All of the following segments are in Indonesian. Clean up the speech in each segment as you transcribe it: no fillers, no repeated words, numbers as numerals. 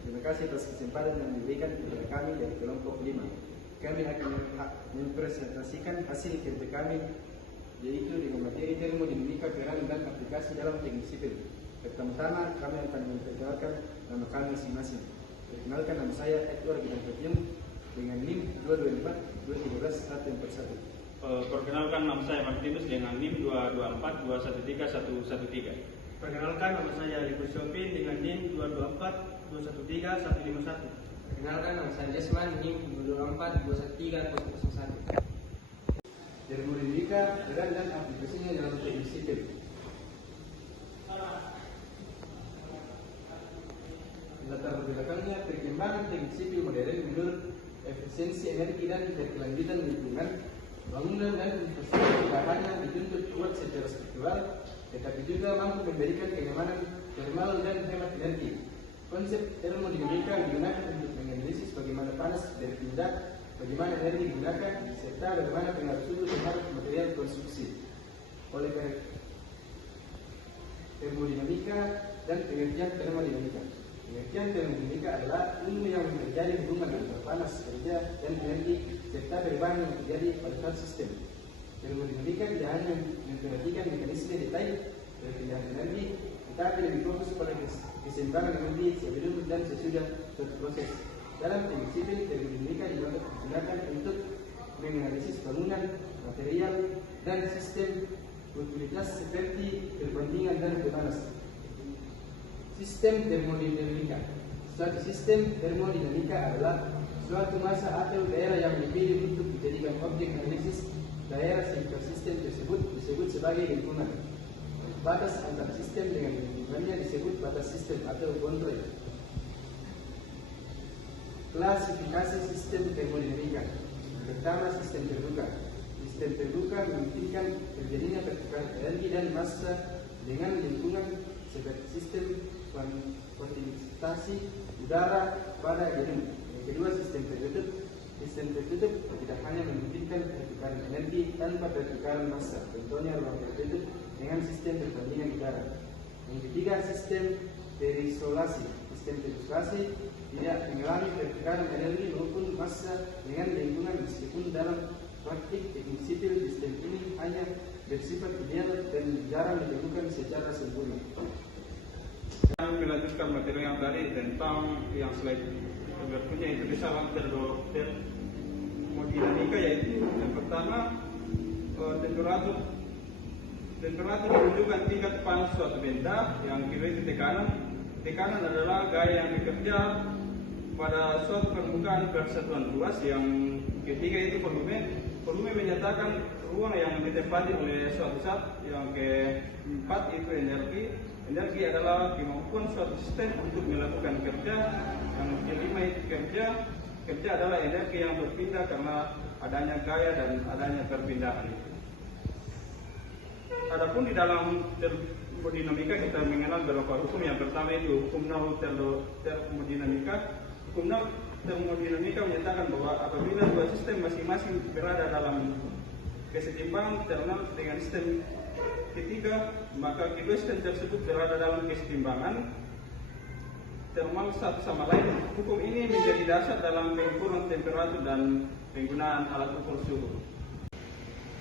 Terima kasih atas kesempatan yang diberikan kepada kami dari kelompok 5. Kami akan mempresentasikan hasil kerja kami, yaitu dengan materi termodinamika peran dan aplikasi dalam teknik sipil. Pertama-tama kami akan memperkenalkan nama kami masing-masing. Perkenalkan, nama saya Edward Gilang Pepium dengan NIM 224-213 satu yang persatu. Perkenalkan, nama saya Martinus dengan NIM 224-213-113. Perkenalkan, nama saya Likus Syopin dengan NIM 224-213-151. Perkenalkan, nama saya Desman, NIM 224-213-001. Termodinamika peran dan aplikasinya dalam teknik sipil. Latar belakangnya, perkembangan teknik sipil modern menurut efisiensi energi dan berkelanjutan lingkungan, bangunan dan infrastruktur tidak hanya dituntut kuat secara struktural, tetapi juga mampu memberikan kenyamanan termal dan hemat energi. Konsep termodinamika digunakan untuk menganalisis bagaimana panas berpindah, bagaimana energi digunakan, serta bagaimana pengaruh suhu terhadap material konstruksi. Oleh karena termodinamika dan pengertian termodinamika. Pengertian termodinamika adalah ilmu yang mempelajari hubungan antara panas, kerja, dan energi, serta perubahan yang terjadi pada suatu sistem. Termodinamika tidak hanya memperhatikan mekanisme detail perpindahan energi, tetapi lebih fokus pada keseimbangan energi sebelum dan sesudah suatu proses. Dalam teknik sipil, termodinamika digunakan untuk menganalisis bangunan, material, dan sistem utilitas seperti perbandingan dan pemanasan. Sistem termodinamika. Suatu sistem termodinamika adalah suatu masa atau daerah yang dipilih untuk dijadikan objek analisis. Daerah sehingga sistem tersebut disebut sebagai lingkungan. Batas antara sistem dengan lingkungannya disebut batas sistem atau boundary. Klasifikasi sistem termodinamika. Pertama, sistem terbuka. Sistem terbuka memungkinkan terjadinya pertukaran energi dan massa dengan lingkungan seperti sistem ventilasi udara pada gedung. Yang kedua, sistem tertutup. Sistem tertutup tidak hanya memungkinkan pertukaran energi tanpa pertukaran massa. Contohnya ruang tertutup dengan sistem perbandingan udara. Yang ketiga, sistem terisolasi. Sistem terisolasi tidak mengalami pertukaran energi maupun massa dengan lingkungan, meskipun dalam praktik teknik sipil sistem ini hanya bersifat ideal dan jarang ditemukan secara sempurna. Kami melanjutkan materi yang tadi tentang yang slide berikutnya, itu dalam termodinamika, yaitu yang pertama temperatur. Temperatur menunjukkan tingkat panas suatu benda. Yang kedua itu tekanan. Tekanan adalah gaya yang bekerja pada suatu permukaan persatuan luas. Yang ketiga itu volume. Volume menyatakan ruang yang ditempati oleh suatu zat. Yang keempat itu energi. Energi adalah kemampuan suatu sistem untuk melakukan kerja. Yang kelima itu kerja. Kerja adalah energi yang berpindah karena adanya gaya dan adanya perpindahan. Adapun di dalam termodinamika kita mengenal beberapa hukum. Yang pertama itu hukum nol termodinamika. Hukum nol termodinamika menyatakan bahwa apabila dua sistem masing-masing berada dalam kesetimbangan termal dengan sistem ketiga, maka kedua sistem tersebut berada dalam kesetimbangan termal satu sama lain. Hukum ini menjadi dasar dalam pengukuran temperatur dan penggunaan alat ukur suhu.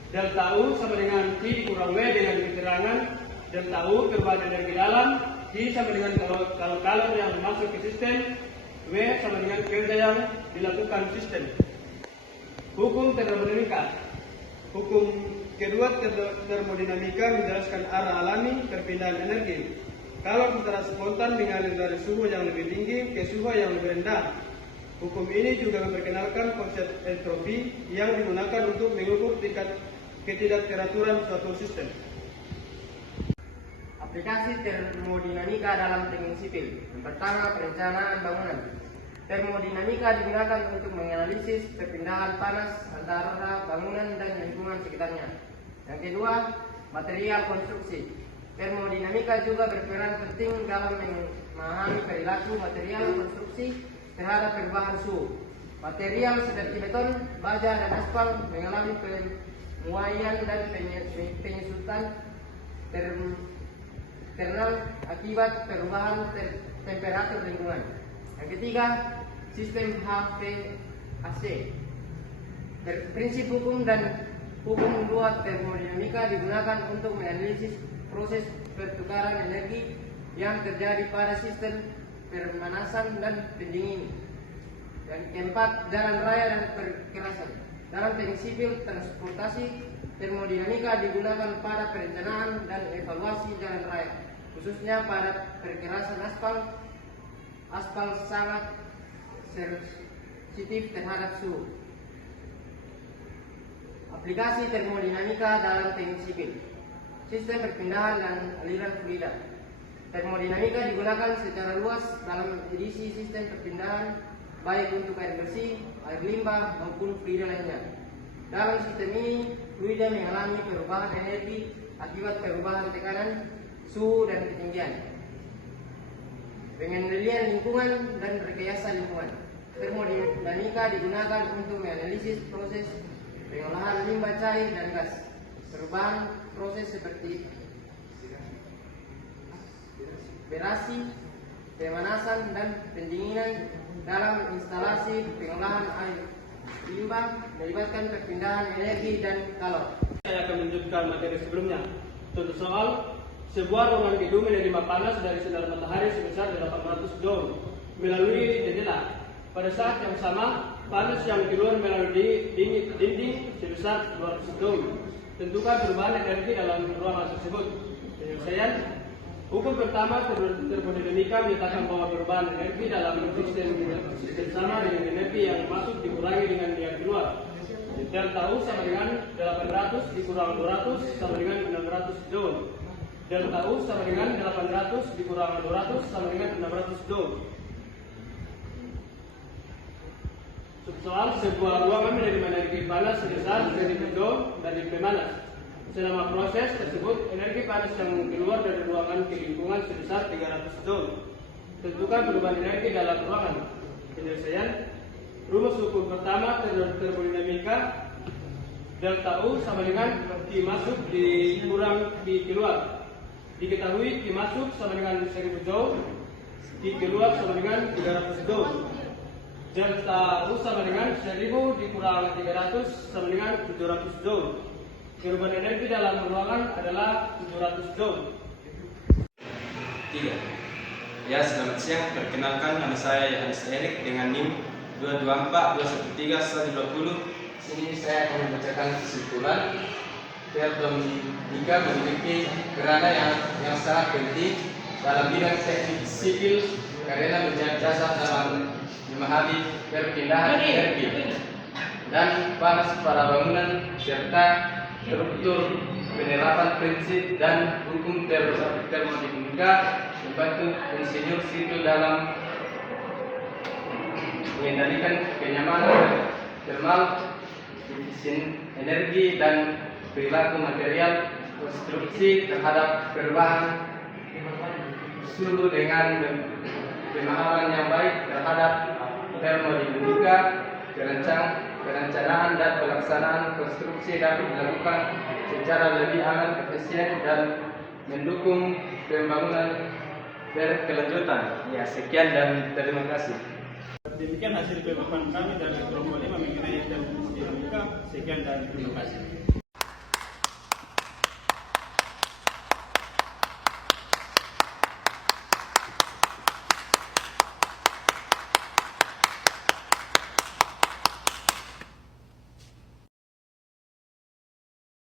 Delta U sama dengan T dikurang W dengan keterangan delta U perubahan energi dalam, T sama dengan kalor yang masuk ke sistem, W sama dengan kerja yang dilakukan sistem. Hukum termodinamika. Hukum kedua termodinamika menjelaskan arah alami perpindahan energi. Kalau antara spontan mengalir dari suhu yang lebih tinggi ke suhu yang lebih rendah. Hukum ini juga memperkenalkan konsep entropi yang digunakan untuk mengukur tingkat ketidakteraturan suatu sistem. Aplikasi termodinamika dalam teknik sipil. Yang pertama, perencanaan bangunan. Termodinamika digunakan untuk menganalisis perpindahan panas antara bangunan dan lingkungan sekitarnya. Yang kedua, material konstruksi. Termodinamika juga berperan penting dalam memahami perilaku material konstruksi terhadap perubahan suhu. Material seperti beton, baja, dan aspal mengalami pemuaian dan penyusutan termal akibat perubahan temperatur lingkungan. Yang ketiga, sistem HVAC. Prinsip hukum dan hukum dua termodinamika digunakan untuk menganalisis proses pertukaran energi yang terjadi pada sistem pemanasan dan pendingin. Yang keempat, jalan raya dan perkerasan. Dalam teknik sipil transportasi, termodinamika digunakan pada perencanaan dan evaluasi jalan raya, khususnya pada perkerasan aspal. Aspal sangat sensitif terhadap suhu. Aplikasi termodinamika dalam teknik sipil. Sistem perpindahan dan aliran fluida. Termodinamika digunakan secara luas dalam edisi sistem perpindahan, baik untuk air bersih, air limbah, maupun fluida lainnya. Dalam sistem ini, fluida mengalami perubahan energi akibat perubahan tekanan, suhu, dan ketinggian. Pengendalian lingkungan dan rekayasa lingkungan. Termodinamika digunakan untuk menganalisis proses pengolahan limbah cair dan gas, perubahan proses seperti aspirasi, pemanasan, dan pendinginan dalam instalasi pengolahan air limbah melibatkan perpindahan energi dan kalor. Saya akan menunjukkan materi sebelumnya. Contoh soal, sebuah ruangan gedung menerima panas dari sinar matahari sebesar 800 joule melalui jendela. Pada saat yang sama, panas yang keluar melalui dinding sebesar 200 joule. Tentukan perubahan energi dalam ruangan tersebut. Penyelesaian. Hukum pertama termodinamika menyatakan bahwa perubahan energi dalam sistem sama dengan energi yang masuk dikurangi dengan yang keluar. Delta U sama dengan 800 dikurang 200 sama dengan 600 joule. Delta U sama dengan 800 dikurang 200 sama dengan 600 joule. Soal, sebuah ruangan menerima energi panas sebesar 1000 joule dari pemanas. Selama proses tersebut, energi panas yang keluar dari ruangan ke lingkungan sebesar 300 joule. Tentukan perubahan energi dalam ruangan. Penyelesaian. Rumus hukum pertama termodinamika, delta U sama dengan Q masuk dikurang Q keluar. Diketahui Q masuk sama dengan 1000 joule, Q keluar sama dengan 300 joule. Delta U sama dengan 1000 dikurang 300 sama dengan 700 joule. Perubahan energi dalam ruangan adalah 700 joule. 3. Ya, selamat siang. Perkenalkan, nama saya Yohanes Erik dengan NIM 224213120. Sini saya akan membacakan kesimpulan. Termodinamika memiliki peranan yang sangat penting dalam bidang teknik sipil karena berjasa dalam memahami perpindahan energi dan panas pada bangunan serta struktur penerapan prinsip dan hukum termodinamika membantu insinyur sipil dalam mengendalikan kenyamanan termal, efisien energi, dan perilaku material konstruksi terhadap perubahan suhu dengan pemahaman yang baik terhadap termodinamika. Perencanaan dan pelaksanaan konstruksi dapat dilakukan secara lebih aman, efisien, dan mendukung pembangunan berkelanjutan. Ya, sekian dan terima kasih. Demikian hasil pemaparan kami dari kelompok 5 mengenai termodinamika. Sekian dan terima kasih.